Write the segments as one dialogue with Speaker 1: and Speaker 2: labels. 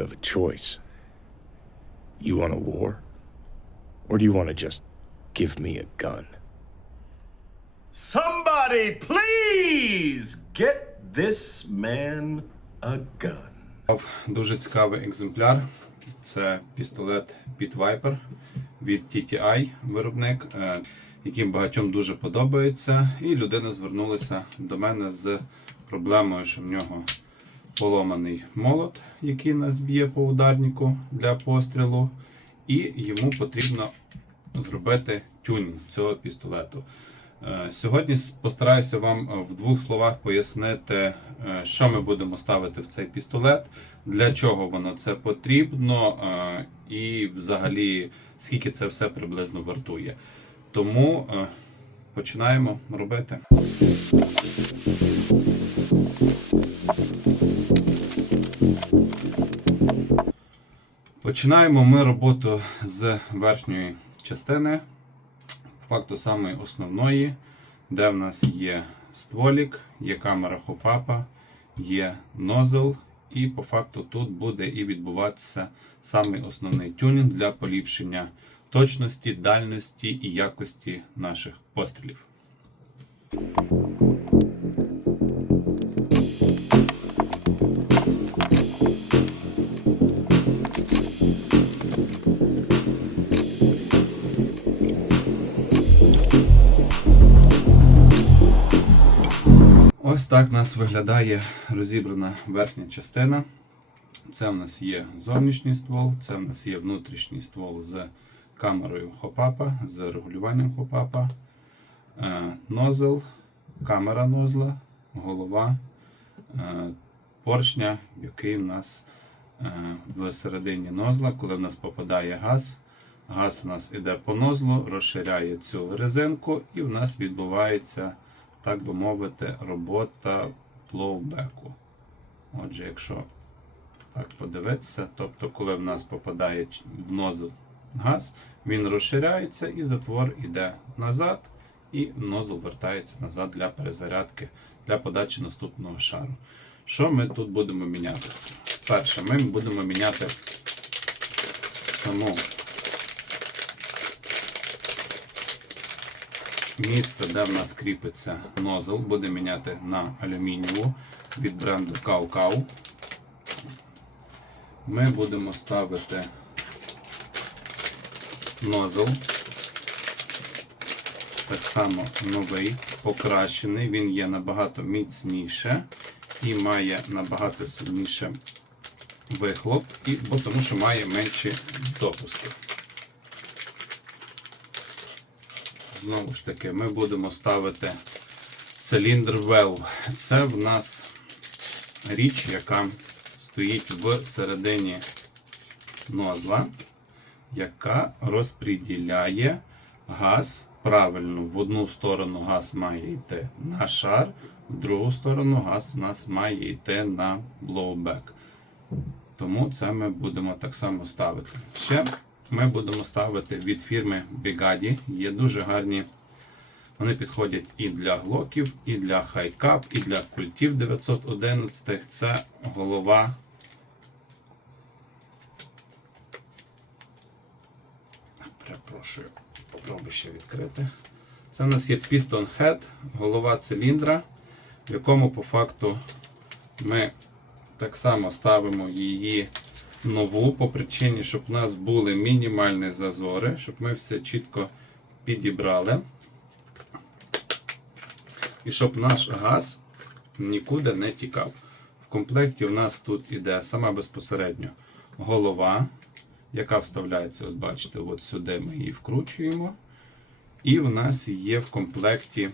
Speaker 1: have a choice. You want a war? Or do you want to just give me a gun?
Speaker 2: Somebody, please get this man a gun.
Speaker 3: Дуже цікавий екземпляр. Це пістолет Pit Viper від TTI виробник, е, яким багатьом дуже подобається. І людина звернулася до мене з проблемою, що в нього поломаний молот, який нас б'є по ударнику для пострілу. І йому потрібно зробити тюнінг цього пістолету. Е, Сьогодні постараюся вам е, в двох словах пояснити, е, що ми будемо ставити в цей пістолет, для чого воно це потрібно, і взагалі скільки це все приблизно вартує. Тому починаємо робити. Починаємо ми роботу з верхньої частини, по факту самої основної, де в нас є стволік, є камера хопапа, є нозл, і по факту тут буде і відбуватися самий основний тюнінг для поліпшення точності, дальності і якості наших пострілів. Так у нас виглядає розібрана верхня частина. Це в нас є зовнішній ствол, це в нас є внутрішній ствол з камерою хопапа, з регулюванням хопапа, е, нозл, камера нозла, голова е, поршня, який в нас е, в середині нозла, коли в нас попадає газ. Газ у нас іде по нозлу, розширяє цю резинку, і в нас відбувається, так би мовити, робота плоубеку. Отже, якщо так подивитися, тобто, коли в нас попадає в нозл газ, він розширяється і затвор йде назад, і нозл вертається назад для перезарядки, для подачі наступного шару. Що ми тут будемо міняти? Перше, ми будемо міняти саму місце, де в нас кріпиться нозл, буде міняти на алюмінієву від бренду Кау-Кау. Ми будемо ставити нозл. Так само новий, покращений, він є набагато міцніше і має набагато сильніше вихлоп, і, бо тому що має менші допуски. Знову ж таки, ми будемо ставити циліндр Valve. Це в нас річ, яка стоїть в середині нозла, яка розподіляє газ правильно. В одну сторону газ має йти на шар, в другу сторону газ у нас має йти на блоубек. Тому це ми будемо так само ставити. Ще ми будемо ставити від фірми Bigadi. Є дуже гарні. Вони підходять і для глоків, і для хайкап, і для культів 911. Це голова. Перепрошую, попробую ще відкрити. Це в нас є Piston Head, голова циліндра, в якому по факту ми так само ставимо її нову по причині, щоб у нас були мінімальні зазори, щоб ми все чітко підібрали. І щоб наш газ нікуди не тікав. В комплекті у нас тут іде сама безпосередньо голова, яка вставляється, от бачите, от сюди ми її вкручуємо. І в нас є в комплекті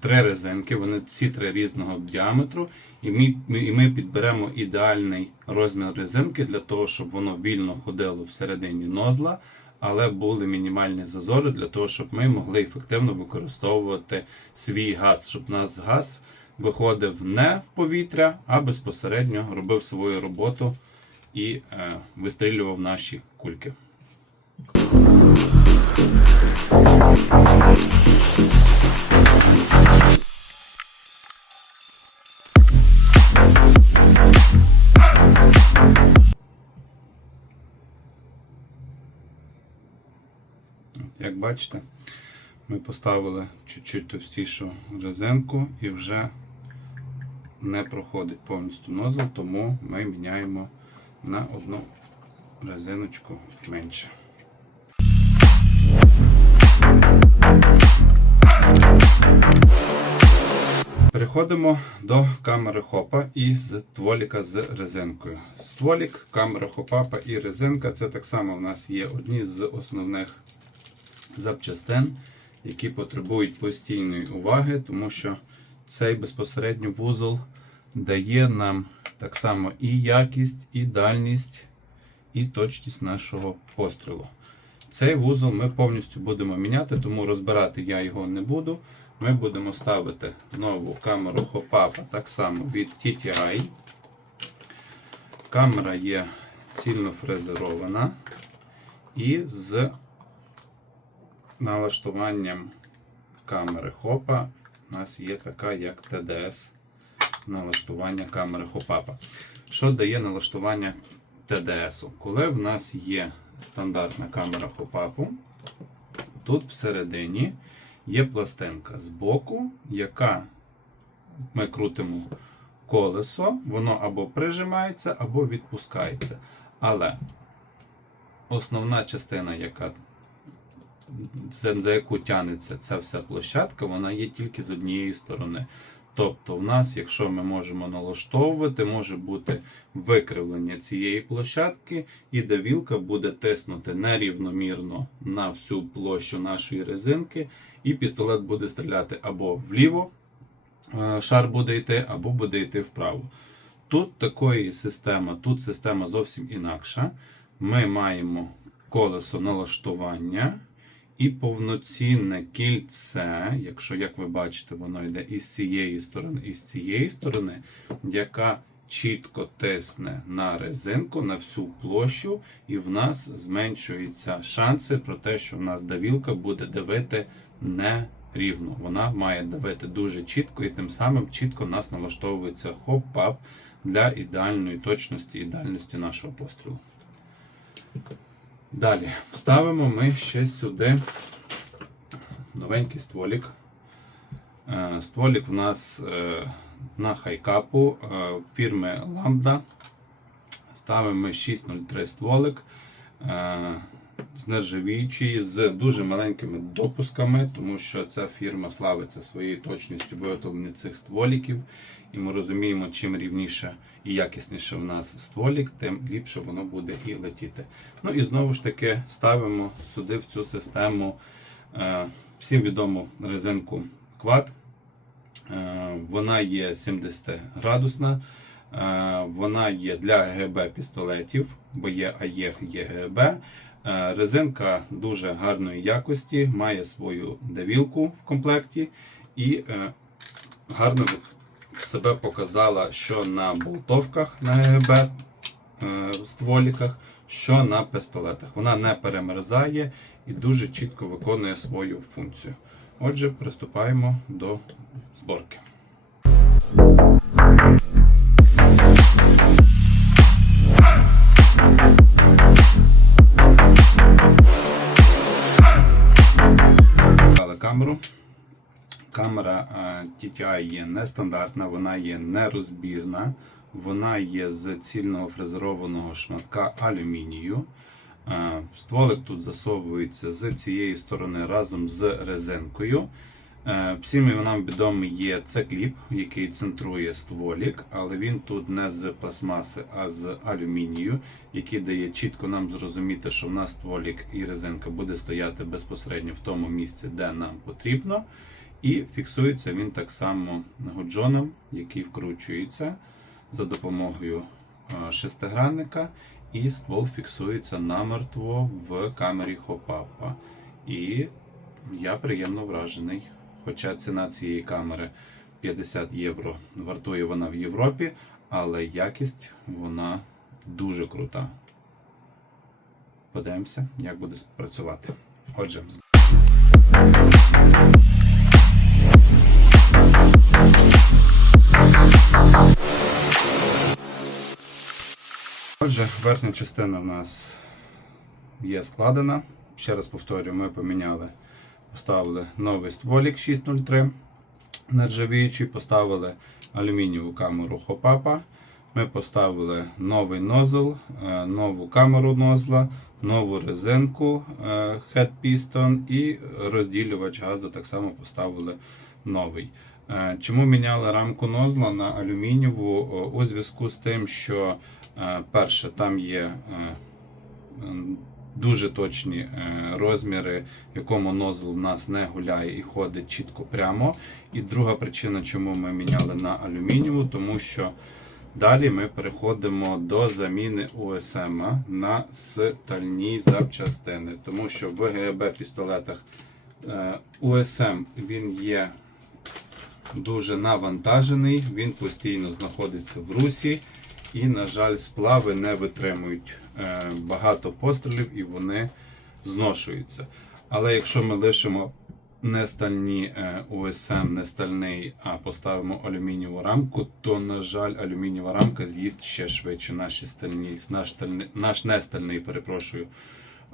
Speaker 3: три резинки, вони всі три різного діаметру. І ми, ми, і ми підберемо ідеальний розмір резинки для того, щоб воно вільно ходило всередині нозла, але були мінімальні зазори для того, щоб ми могли ефективно використовувати свій газ, щоб у нас газ виходив не в повітря, а безпосередньо робив свою роботу і е, вистрілював наші кульки. Бачите, ми поставили чуть-чуть товстішу резинку і вже не проходить повністю нозл, тому ми міняємо на одну резиночку менше. Переходимо до камери хопа і з тволіка з резинкою. Стволік, камера хопапа і резинка це так само у нас є одні з основних запчастин, які потребують постійної уваги, тому що цей безпосередньо вузол дає нам так само і якість, і дальність, і точність нашого пострілу. Цей вузол ми повністю будемо міняти, тому розбирати я його не буду. Ми будемо ставити нову камеру хопапа так само від TTI. Камера є цільно фрезерована і з налаштуванням камери хопа у нас є така як TDS налаштування камери хопапа. Що дає налаштування TDS? Коли в нас є стандартна камера хопапу, тут всередині є пластинка з боку, яка ми крутимо колесо, воно або прижимається, або відпускається. Але основна частина, яка за яку тягнеться ця вся площадка, вона є тільки з однієї сторони. Тобто, в нас, якщо ми можемо налаштовувати, може бути викривлення цієї площадки, і давілка буде тиснути нерівномірно на всю площу нашої резинки, і пістолет буде стріляти або вліво, е, шар буде йти, або буде йти вправо. Тут такої системи, тут система зовсім інакша. Ми маємо колесо налаштування і повноцінне кільце, якщо, як ви бачите, воно йде із цієї сторони, і з цієї сторони, яка чітко тисне на резинку на всю площу, і в нас зменшуються шанси про те, що в нас давілка буде давити нерівно. Вона має давити дуже чітко, і тим самим чітко в нас налаштовується хоп-ап для ідеальної точності і дальності нашого пострілу. Далі ставимо ми ще сюди новенький стволік. Е, Стволік у нас е, на хайкапу е, фірми Lambda. Ставимо 603 стволик з нержавіючий, з дуже маленькими допусками, тому що ця фірма славиться своєю точністю виготовлення цих стволіків. І ми розуміємо, чим рівніше і якісніше в нас стволік, тим ліпше воно буде і летіти. Ну і знову ж таки ставимо сюди в цю систему е, всім відому резинку Quad. Е, Вона є 70 градусна. Е, Вона є для ГБ пістолетів, бо є АЄГ, є ГБ. Е, Резинка дуже гарної якості, має свою давілку в комплекті і е, гарно себе показала, що на болтовках на ГГБ е, стволіках, що на пістолетах. Вона не перемерзає і дуже чітко виконує свою функцію. Отже, приступаємо до зборки. Камеру. Камера е, TTI є нестандартна, вона є нерозбірна, вона є з цільного фрезерованого шматка алюмінію. Е, Стволик тут засовується з цієї сторони разом з резинкою. Е, Всім нам відомий є це-кліп, який центрує стволік, але він тут не з пластмаси, а з алюмінію, який дає чітко нам зрозуміти, що в нас стволік і резинка буде стояти безпосередньо в тому місці, де нам потрібно. І фіксується він так само гуджоном, який вкручується за допомогою е, шестигранника, і ствол фіксується намертво в камері хопапа. І я приємно вражений. Хоча ціна цієї камери 50 євро вартує вона в Європі, але якість вона дуже крута. Подивимося, як буде працювати. Отже, Отже, верхня частина в нас є складена. ще раз повторюю, ми поміняли, поставили новий стволік 603 нержавіючий, поставили алюмінієву камеру хопапа. Ми поставили новий нозл, е, нову камеру нозла, нову резинку е, Head Piston і розділювач газу так само поставили новий. Е, Чому міняли рамку нозла на алюмінієву? У зв'язку з тим, що перше, там є дуже точні е, розміри, в якому нозл в нас не гуляє і ходить чітко прямо. І друга причина, чому ми міняли на алюмінієву, тому що далі ми переходимо до заміни УСМ на стальні запчастини, тому що в ГЕБ пістолетах е, УСМ він є дуже навантажений, він постійно знаходиться в русі. І, на жаль, сплави не витримують е, багато пострілів і вони зношуються. Але якщо ми лишимо не стальні е, УСМ, не стальний, а поставимо алюмінієву рамку, то, на жаль, алюмінієва рамка з'їсть ще швидше наші стальні, наш, стальний, наш нестальний, перепрошую,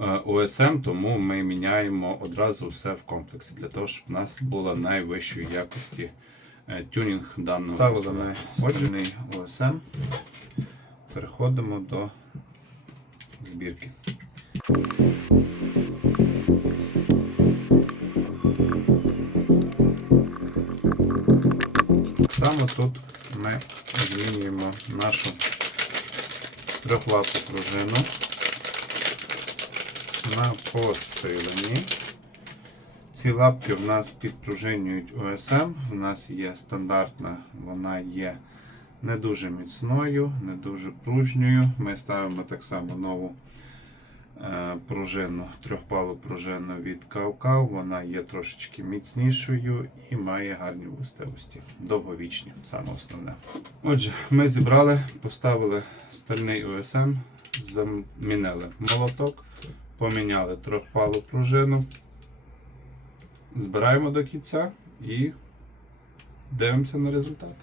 Speaker 3: е, УСМ, тому ми міняємо одразу все в комплексі для того, щоб в нас була найвищої якості е, тюнінг даного пістолета.
Speaker 4: ми
Speaker 3: Отже, ОСМ. Переходимо до збірки. Так само тут ми змінюємо нашу трьохлапу пружину на посиленні. Ці лапки в нас підпружинюють ОСМ. У нас є стандартна, вона є не дуже міцною, не дуже пружньою. Ми ставимо так само нову е, пружину, трьохпалу пружину від Каукау. Вона є трошечки міцнішою і має гарні властивості. Довговічні, саме основне. Отже, ми зібрали, поставили стальний ОСМ, замінили молоток, поміняли трьохпалу пружину. Збираємо до кінця і дивимося на результат.